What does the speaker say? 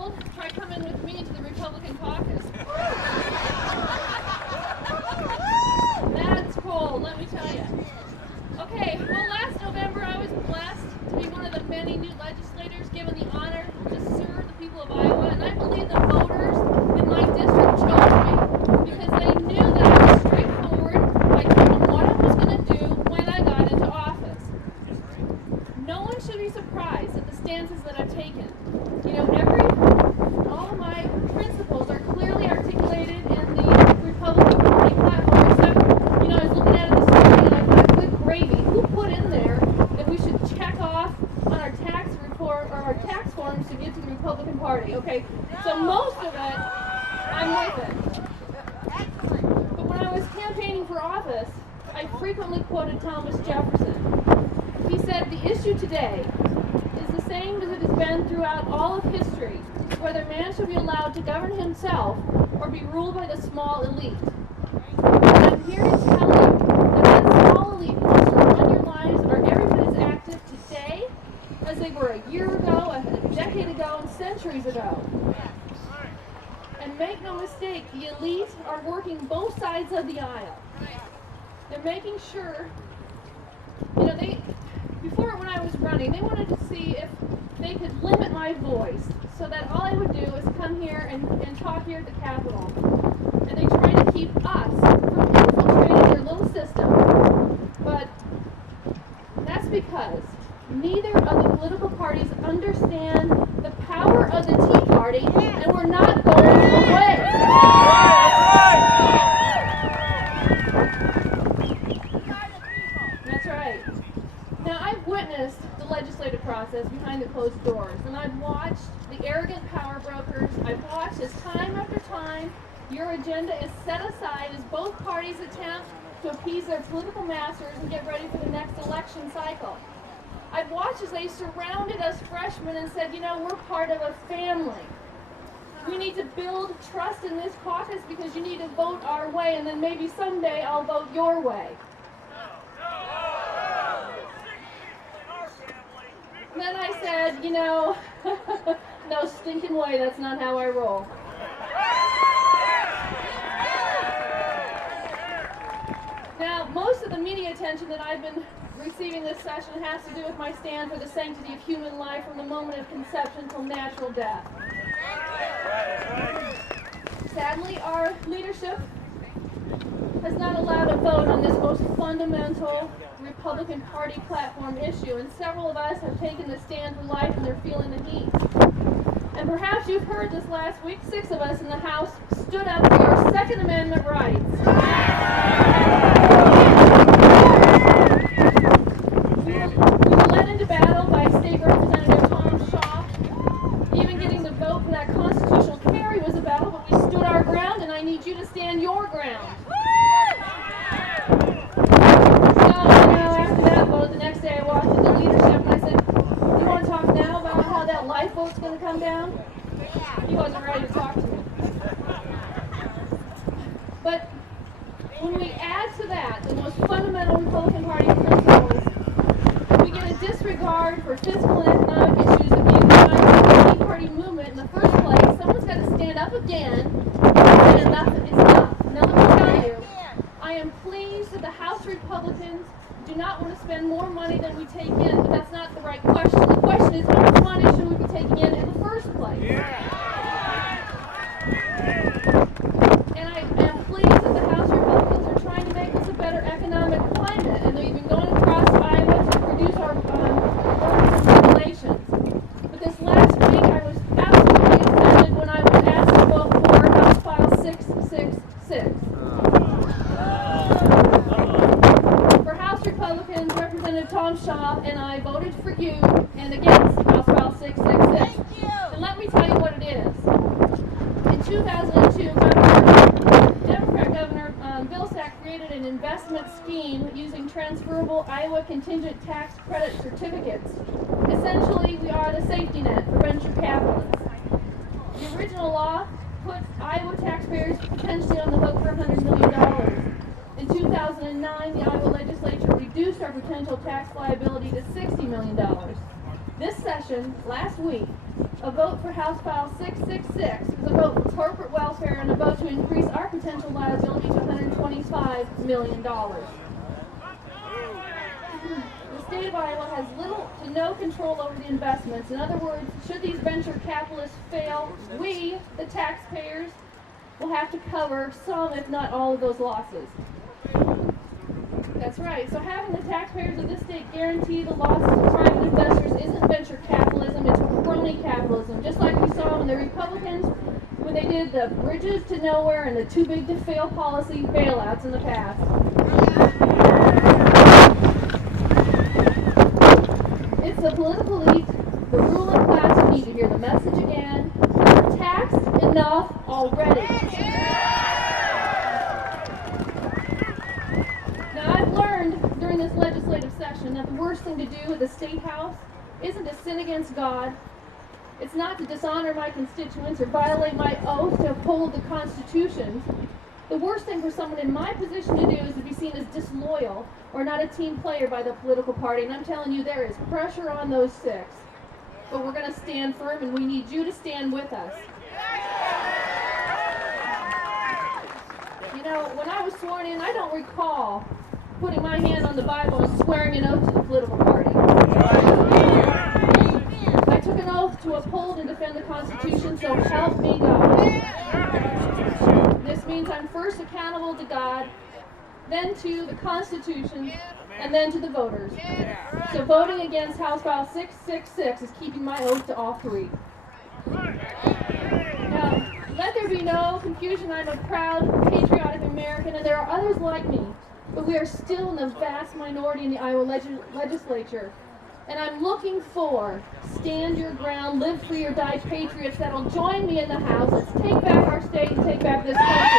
told, try coming with me to the Republican caucus. That's cold, let me tell you. Okay, well, last November I was blessed to be one of the many new legislators given the honor to serve the people of Iowa, and I believe the voters in my district chose me because they knew that I was straightforward. I told them what I was going to do when I got into office. No one should be surprised at the stances that I've taken. You know, all of my principles are clearly articulated in the Republican Party platform, except, you know, I was looking at it this morning and I thought, good gravy, who put in there that we should check off on our tax report or our tax forms to get to the Republican Party? Okay, so most of it, I'm with it. But when I was campaigning for office, I frequently quoted Thomas Jefferson. He said, the issue today is the same as it has been throughout all of history, whether man shall be allowed to govern himself or be ruled by the small elite. And I'm here to tell you that small elite wants to run your lives are every bit as active today as they were a year ago, a decade ago, and centuries ago. And make no mistake, the elite are working both sides of the aisle. They're making sure, you know, before when I was running, they wanted to see if they could limit my voice so that all I would do is come here and talk here at the Capitol. And they try to keep us from infiltrating their little system. But that's because neither of the political parties understand the power of the Tea Party, and we're not going away. That's right. Now, I've witnessed the legislative process behind the closed doors, and I've watched the arrogant power brokers. I've watched as time after time your agenda is set aside as both parties attempt to appease their political masters and get ready for the next election cycle. I've watched as they surrounded us freshmen and said, you know, we're part of a family. We need to build trust in this caucus because you need to vote our way, and then maybe someday I'll vote your way. And then I said, you know, no stinking way, that's not how I roll. Now, most of the media attention that I've been receiving this session has to do with my stand for the sanctity of human life from the moment of conception till natural death. Sadly, our leadership has not allowed a vote on this most fundamental Republican Party platform issue, and several of us have taken the stand for life and they're feeling the heat. And perhaps you've heard this last week, 6 of us in the House stood up for our Second Amendment rights. We were led into battle by State Representative Tom Shaw. Even getting the vote for that constitutional carry was a battle, but we stood our ground, and I need you to stand your ground. After that vote, the next day I walked to the leadership and I said, you want to talk now about how that life vote's going to come down? He wasn't ready to talk to me. But when we add to that the most fundamental Republican Party principles, we get a disregard for fiscal and economic issues that gave rise to the Tea Party movement in the first place. Someone's got to stand up again and say enough is enough. Now let me tell you, I am pleased that the House Republicans do not want to spend more money than we take in, but that's not the right question. The question is, how much money should we be taking in the first place? And I am pleased that the House Republicans are trying to make this a better economic climate, and they've been going across Iowa to reduce our orders and regulations. But this last week, I was absolutely offended when I was asked to vote for House File 666. For House Republicans, Representative Tom Shaw and I voted for you and against House File 666. And let me tell you what it is. In 2002, Democrat Governor Vilsack created an investment scheme using transferable Iowa contingent tax credit certificates. Essentially, we are the safety net for venture capitalists. The original law put Iowa taxpayers potentially on the hook for $100 million. In 2009, the Iowa legislature reduced our potential tax liability to $60 million. This session, last week, a vote for House File 666 is a vote for corporate welfare and a vote to increase our potential liability to $125 million. The state of Iowa has little to no control over the investments. In other words, should these venture capitalists fail, we, the taxpayers, will have to cover some, if not all, of those losses. That's right. So having the taxpayers of this state guarantee the losses of private investors isn't venture capitalism, it's crony capitalism. Just like we saw when the Republicans, when they did the bridges to nowhere and the too big to fail policy bailouts in the past. It's the political elite, the ruling class who need to hear the message again. We're taxed enough already. Now, I've learned during this legislative session that the worst thing to do at the State House isn't to sin against God. It's not to dishonor my constituents or violate my oath to uphold the Constitution. The worst thing for someone in my position to do is to be seen as disloyal or not a team player by the political party. And I'm telling you, there is pressure on those six. But we're going to stand firm, and we need you to stand with us. You know, when I was sworn in, I don't recall putting my hand on the Bible and swearing an oath to the political party. I took an oath to uphold and defend the Constitution, so help me God. This means I'm first accountable to God, then to the Constitution, and then to the voters. So voting against House File 666 is keeping my oath to all three. Now, let there be no confusion. I'm a proud, patriotic American, and there are others like me, but we are still in the vast minority in the Iowa legislature. And I'm looking for stand your ground, live free or die patriots that'll join me in the House. Let's take back our state and take back this country.